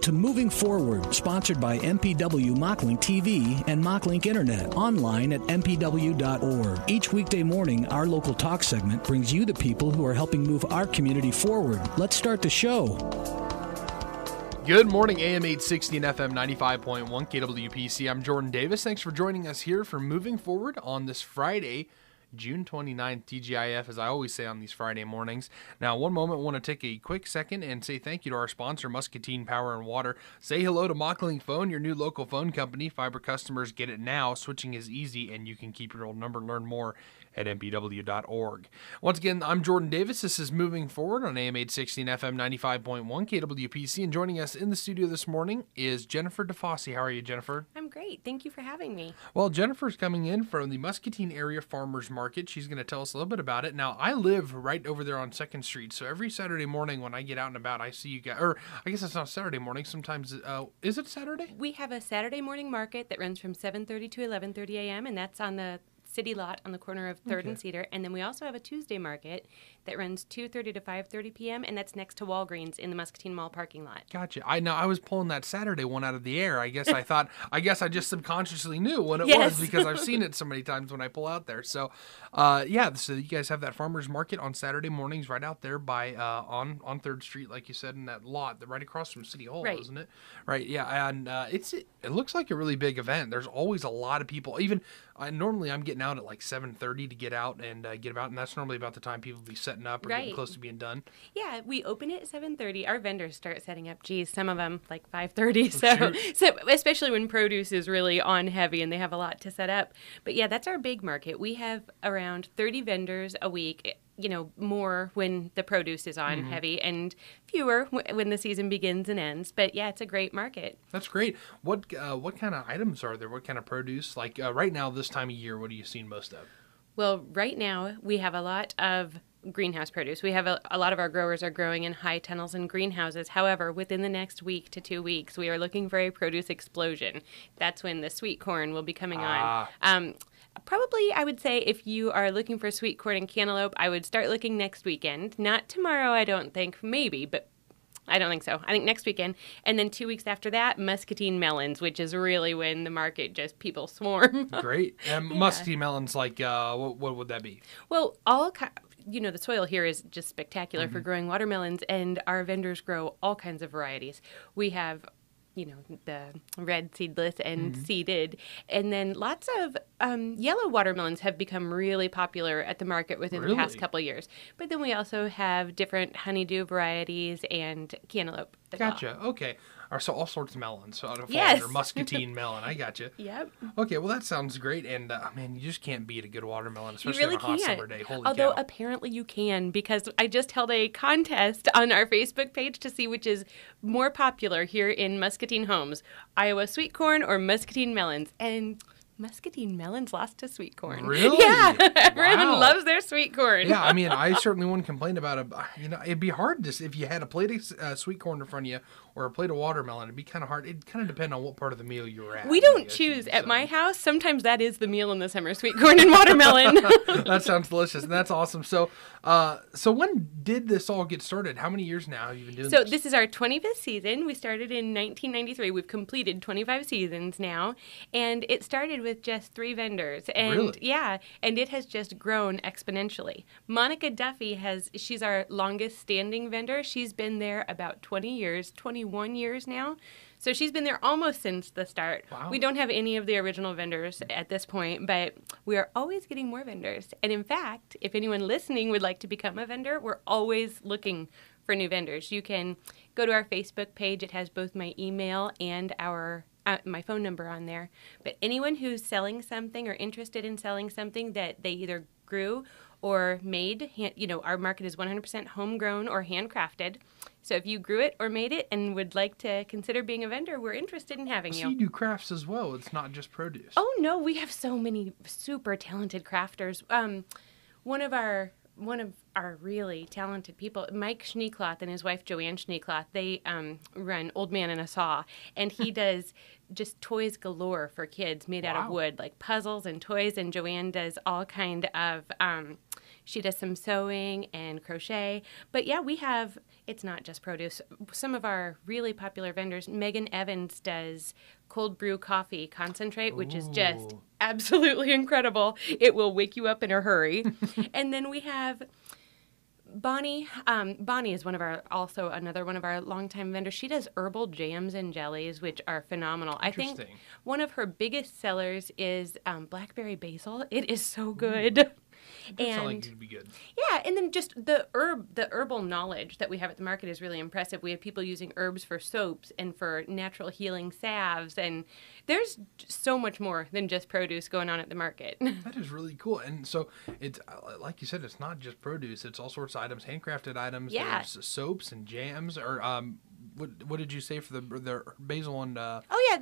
To Moving Forward, sponsored by MPW Mocklink TV and Mocklink Internet, online at mpw.org. Each weekday morning, our local talk segment brings you the people who are helping move our community forward. Let's start the show. Good morning, AM 860 and FM 95.1 KWPC. I'm Jordan Davis. Thanks for joining us here for Moving Forward on this Friday, June 29th, TGIF, as I always say on these Friday mornings. Now, one moment, I want to take a quick second and say thank you to our sponsor, Muscatine Power and Water. Say hello to Mocklink Phone, your new local phone company. Fiber customers get it now. Switching is easy, and you can keep your old number. Learn more at mpw.org. Once again, I'm Jordan Davis. This is Moving Forward on AM 860 and FM 95.1 KWPC. And joining us in the studio this morning is Jennifer Defosse. How are you, Jennifer? I'm great. Thank you for having me. Well, Jennifer's coming in from the Muscatine Area Farmers Market. She's going to tell us a little bit about it. Now, I live right over there on 2nd Street, so every Saturday morning when I get out and about, I see you guys, or I guess it's not Saturday morning. Sometimes, is it Saturday? We have a Saturday morning market that runs from 7:30 to 11:30 a.m., and that's on the city lot on the corner of 3rd and Cedar. And then we also have a Tuesday market that runs 2:30 to 5:30 p.m., and that's next to Walgreens in the Muscatine Mall parking lot. Gotcha. I know I was pulling that Saturday one out of the air. I guess I just subconsciously knew when it was because I've seen it so many times when I pull out there. So, so you guys have that farmers market on Saturday mornings right out there by on 3rd Street, like you said, in that lot right across from City Hall, right. Isn't it? Right. Yeah, and it looks like a really big event. There's always a lot of people. Even normally I'm getting out at like 7:30 to get out, and that's normally about the time people be setting up or getting close to being done. Yeah, we open at 7:30. Our vendors start setting up. Geez, some of them like 5:30. So especially when produce is really on heavy and they have a lot to set up. But yeah, that's our big market. We have around 30 vendors a week. You know, more when the produce is on heavy and fewer when the season begins and ends. But yeah, it's a great market. That's great. What kind of items are there? What kind of produce? Like right now, this time of year, what are you seeing most of? Well, right now we have a lot of greenhouse produce. We have a lot of our growers are growing in high tunnels and greenhouses. However, within the next week to 2 weeks, we are looking for a produce explosion. That's when the sweet corn will be coming on. Probably, I would say, if you are looking for sweet corn and cantaloupe, I would start looking next weekend. Not tomorrow, I don't think. Maybe, but I don't think so. I think next weekend. And then 2 weeks after that, muscatine melons, which is really when the market people swarm. Great. Muscatine melons, like, what would that be? Well, the soil here is just spectacular for growing watermelons, and our vendors grow all kinds of varieties. We have the red seedless and seeded. And then lots of yellow watermelons have become really popular at the market within the past couple of years. But then we also have different honeydew varieties and cantaloupe as Gotcha. Well. Okay. So all sorts of melons. So yes. Or muscatine melon. I gotcha. Yep. Okay. Well, that sounds great. And man, you just can't beat a good watermelon, especially really on a hot summer day. Holy Although cow. Apparently you can, because I just held a contest on our Facebook page to see which is more popular here in Muscatine homes, Iowa sweet corn or muscatine melons. And muscatine melons lost to sweet corn. Really? Yeah. Everyone Wow. loves their sweet corn. Yeah, I mean, I certainly wouldn't complain about it. It'd be hard if you had a plate of sweet corn in front of you or a plate of watermelon. It'd be kind of hard. It'd kind of depend on what part of the meal you were at. We don't choose at my house. Sometimes that is the meal in the summer, sweet corn and watermelon. That sounds delicious, and that's awesome. So, when did this all get started? How many years now have you been doing this? So this is our 25th season. We started in 1993. We've completed 25 seasons now, and it started with just 3 vendors. And really? Yeah, and it has just grown exponentially. Monica Duffy she's our longest standing vendor. She's been there about 21 years now. So she's been there almost since the start. Wow. We don't have any of the original vendors at this point, but we are always getting more vendors. And in fact, if anyone listening would like to become a vendor, we're always looking for new vendors. You can go to our Facebook page. It has both my email and my phone number on there. But anyone who's selling something or interested in selling something that they either grew or made, our market is 100% homegrown or handcrafted. So if you grew it or made it and would like to consider being a vendor, we're interested in having you. So you do crafts as well. It's not just produce. Oh, no. We have so many super talented crafters. One of our really talented people, Mike Schneekloth and his wife Joanne Schneekloth, they run Old Man and a Saw, and he does just toys galore for kids made out of wood, like puzzles and toys, and Joanne does all kind of, she does some sewing and crochet. But yeah, we have, it's not just produce. Some of our really popular vendors, Megan Evans does cold brew coffee concentrate, which is just absolutely incredible. It will wake you up in a hurry. And then we have Bonnie. Bonnie is another one of our longtime vendors. She does herbal jams and jellies, which are phenomenal. I think one of her biggest sellers is blackberry basil. It is so good. That sounds like it'd be good. Yeah, and then just the herbal knowledge that we have at the market is really impressive. We have people using herbs for soaps and for natural healing salves, and there's so much more than just produce going on at the market. That is really cool. And so it's, like you said, it's not just produce. It's all sorts of items, handcrafted items. Yeah. There's soaps and jams, or what did you say for the basil and?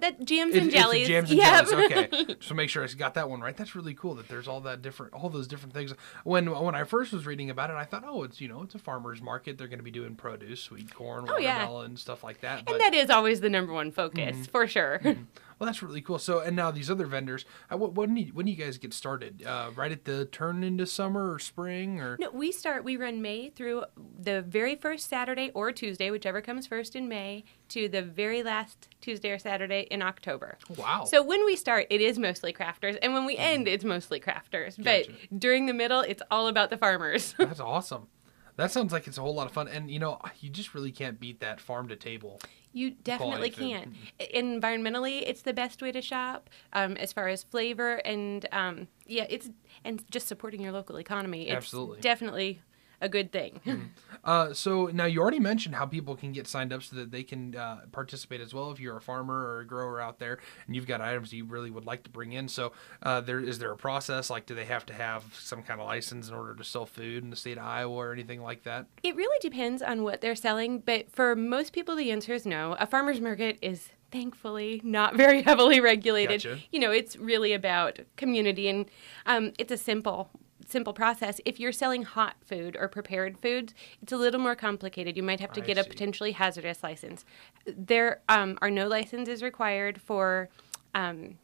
That jams and jellies. It's the jams and jellies. Okay, so make sure I got that one right. That's really cool that there's all those different things. When I first was reading about it, I thought, it's a farmer's market. They're going to be doing produce, sweet corn, watermelon, stuff like that. And that is always the number one focus for sure. Well, that's really cool. So, and now these other vendors, when do you guys get started? Right at the turn into summer or spring, or? No, we run May through the very first Saturday or Tuesday, whichever comes first in May, to the very last Tuesday or Saturday in October. Wow. So when we start, it is mostly crafters, and when we end, it's mostly crafters. Gotcha. But during the middle, it's all about the farmers. That's awesome. That sounds like it's a whole lot of fun. And, you just really can't beat that farm to table. You definitely can't. Environmentally, it's the best way to shop. As far as flavor and and just supporting your local economy. It's Absolutely. Definitely a good thing. So now you already mentioned how people can get signed up so that they can participate as well if you're a farmer or a grower out there and you've got items you really would like to bring in. So is there a process? Like, do they have to have some kind of license in order to sell food in the state of Iowa or anything like that? It really depends on what they're selling, but for most people the answer is no. A farmer's market is thankfully not very heavily regulated. Gotcha. It's really about community, and it's a simple process. If you're selling hot food or prepared foods, it's a little more complicated. You might have to get a potentially hazardous license. There are no licenses required for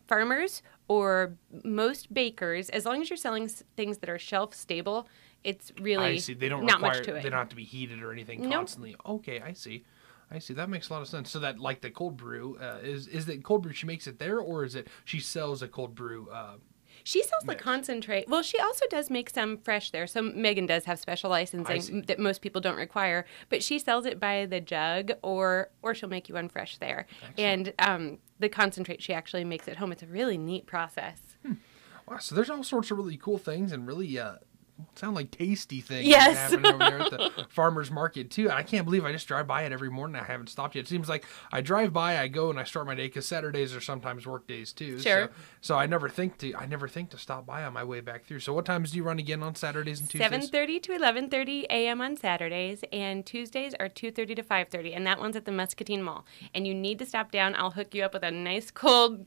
farmers or most bakers. As long as you're selling things that are shelf stable, it's really not much to it. They don't have to be heated or anything constantly. Okay, I see. That makes a lot of sense. So that, like the cold brew, is that cold brew she makes it there, or is it she sells a cold brew? She sells the concentrate. Well, she also does make some fresh there. So Megan does have special licensing that most people don't require, but she sells it by the jug, or she'll make you one fresh there. Excellent. And the concentrate she actually makes at home. It's a really neat process. Wow, so there's all sorts of really cool things and really sound like tasty things happening over there at the farmer's market too. I can't believe I just drive by it every morning. I haven't stopped yet. It seems like I drive by, I go and I start my day, because Saturdays are sometimes work days too. Sure. So I never think to stop by on my way back through. So what times do you run again on Saturdays and Tuesdays? 7:30 to 11:30 a.m. on Saturdays, and Tuesdays are 2:30 to 5:30, and that one's at the Muscatine Mall. And you need to stop down. I'll hook you up with a nice cold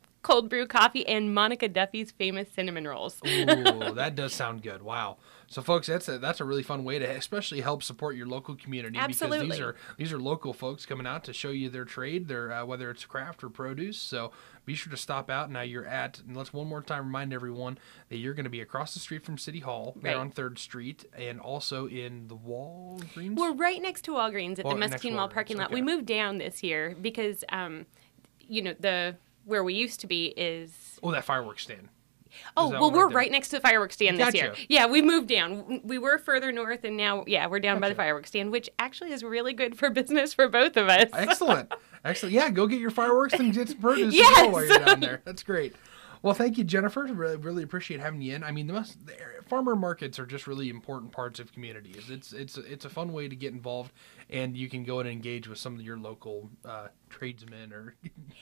brew coffee and Monica Duffy's famous cinnamon rolls. Ooh, that does sound good. Wow. So, folks, that's a really fun way to especially help support your local community. Absolutely. Because these are local folks coming out to show you their trade, their whether it's craft or produce. So be sure to stop out. Now and let's one more time remind everyone that you're going to be across the street from City Hall, there on 3rd Street, and also in the Walgreens. We're right next to Walgreens at the Muscatine Mall parking lot. Okay. We moved down this year because, where we used to be is... Oh, that fireworks stand. Oh, well, we're right next to the fireworks stand this year. Yeah, we moved down. We were further north, and now, we're down by the fireworks stand, which actually is really good for business for both of us. Excellent. Yeah, go get your fireworks and get some produce while you're down there. That's great. Well, thank you, Jennifer. Really appreciate having you in. I mean, the farmer markets are just really important parts of communities. It's a fun way to get involved, and you can go and engage with some of your local tradesmen.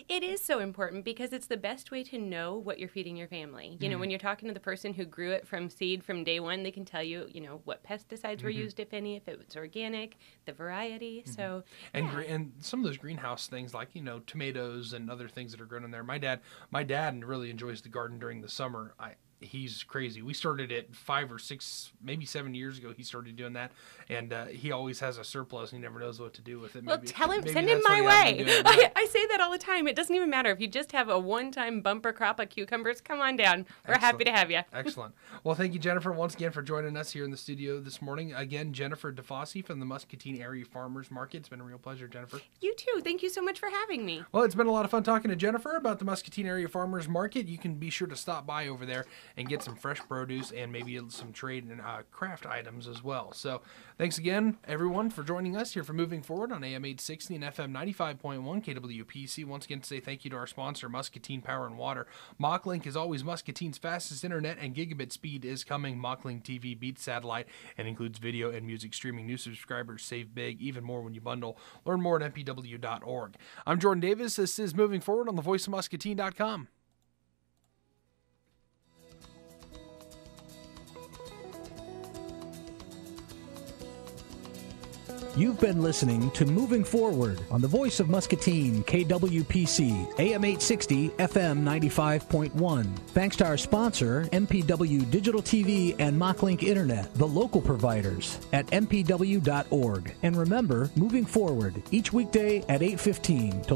It is so important because it's the best way to know what you're feeding your family. You know, when you're talking to the person who grew it from seed from day one, they can tell you, what pesticides were used, if any, if it was organic, the variety. So and some of those greenhouse things, like tomatoes and other things that are grown in there. My dad really enjoys the garden during the summer. he's crazy. We started it 5 or 6, maybe 7 years ago. He started doing that, and he always has a surplus. He never knows what to do with it. Well, tell him, send him my way. I say that all the time. It doesn't even matter if you just have a one-time bumper crop of cucumbers. Come on down. We're happy to have you. Excellent. Well, thank you, Jennifer, once again for joining us here in the studio this morning. Again, Jennifer Defosse from the Muscatine Area Farmers Market. It's been a real pleasure, Jennifer. You too. Thank you so much for having me. Well, it's been a lot of fun talking to Jennifer about the Muscatine Area Farmers Market. You can be sure to stop by over there and get some fresh produce and maybe some trade and craft items as well. So thanks again, everyone, for joining us here for Moving Forward on AM 860 and FM 95.1 KWPC. Once again, to say thank you to our sponsor, Muscatine Power and Water. MockLink is always Muscatine's fastest internet, and gigabit speed is coming. MockLink TV beats satellite and includes video and music streaming. New subscribers save big, even more when you bundle. Learn more at mpw.org. I'm Jordan Davis. This is Moving Forward on the voiceofmuscatine.com. You've been listening to Moving Forward on the Voice of Muscatine, KWPC, AM 860, FM 95.1. Thanks to our sponsor, MPW Digital TV and MockLink Internet, the local providers, at mpw.org. And remember, Moving Forward, each weekday at 8:15 to